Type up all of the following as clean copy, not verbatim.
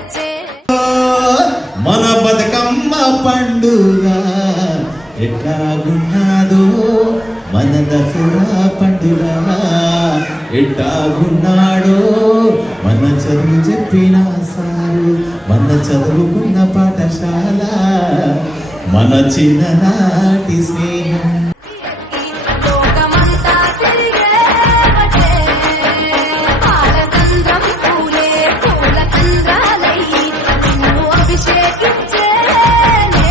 తెచ్చే మన బతుకమ్మ పండుగ ఎట్లాగున్నాదో మన దసరా పండుగ ఎట్లాగున్నాడో మన చదువు చెప్పిన సారు మన చదువుకున్న పాఠశాల మన చిన్ననాటి స్నేహం లోకమంతా తిరిగే వటే పాలచంద్రం పూలే పూల చంద్రాలయ్యి నిన్ను అభిషేకించేనే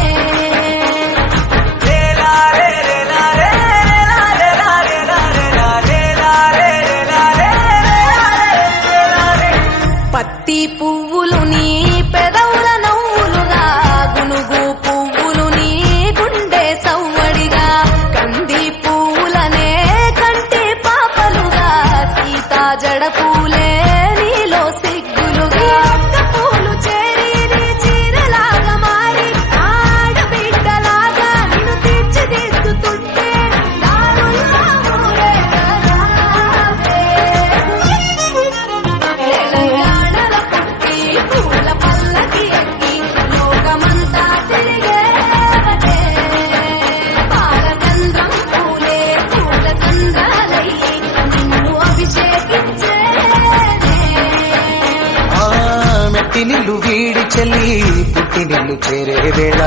పత్తి పువ్వులు నీ పెదవుల నవ్వులుగా గునుగు పువ్వులు నీ గుండె సవ్వడిగా కంది పువ్వులనే కంటి పాపలుగా సీతా జడ పూలే నీలో సిగ్గులుగా ఒక్క పూలు చేరి నీ చీరలాగా మారి ఆడబిడ్డలాగా నిన్ను తీర్చిదిద్దుతుంటే దారులా ఊరేగావే. తెలంగాణల పుట్టి పూల పల్లకి ఎక్కి లోకమంతా తిరిగేవటే పాలచంద్రం పూలే పూల చంద్రాలయ్యి నిన్ను అభిషేకించేనే మెట్టి నిల్లు వీడి చెల్లి పుట్టి నిల్లు చేరే వేళ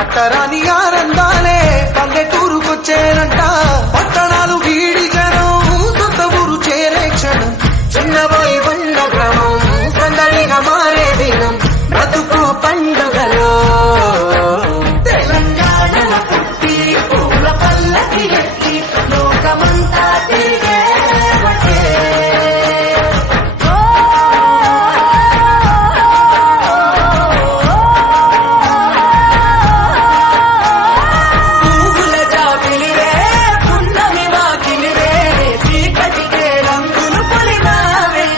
అట్టరాని ఆనందాలే పల్లెటూరుకొచ్చేనంట పట్టణాలు వీడి జనం సొంత ఊరు చేరే క్షణం చిన్నబోయి బండ గ్రామం సందడిగా మారే దినం బ్రతుకు పండుగలో తెలంగాణల పుట్టి పూల పల్లకి ఎక్కి లోకమంతా తిరిగేవటే పువ్వుల జాబిలివే పున్నమి వాకిలివే చీకటికే రంగులు పొలిమావే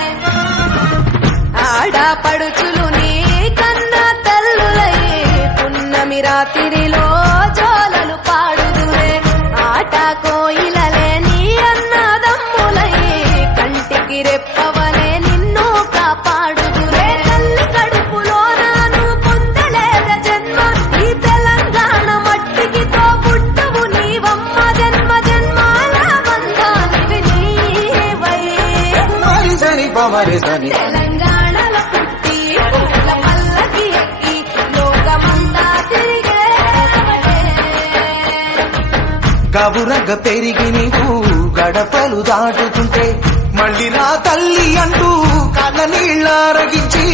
ఆడపడుచులు నీ కన్న తల్లులయ్యే పున్నమి రాత్రిలో జోలలు పాడుదురే ఆట కోయిలలే నీ అన్నదమ్ములయ్యే కంటికి రెప్పవలే నిన్ను కాపాడుదురే తల్లి కడుపులో నాను పొందలేద జన్మ ఈ తెలంగాణ మట్టికి తో పుట్టవు నీవమ్మ జన్మ జన్మాల బంధానివి నీవై మరిసని పమరిసని తెలంగాణల పుట్టి పూల పల్లకి ఎక్కి లోకమంతా తిరిగేవటే కబురగ పెరిగి నీవు గడపలు దాటుతుంటే మళ్ళీ నా తల్లి అంటూ కళ్ళ నీళ్ళ రగించి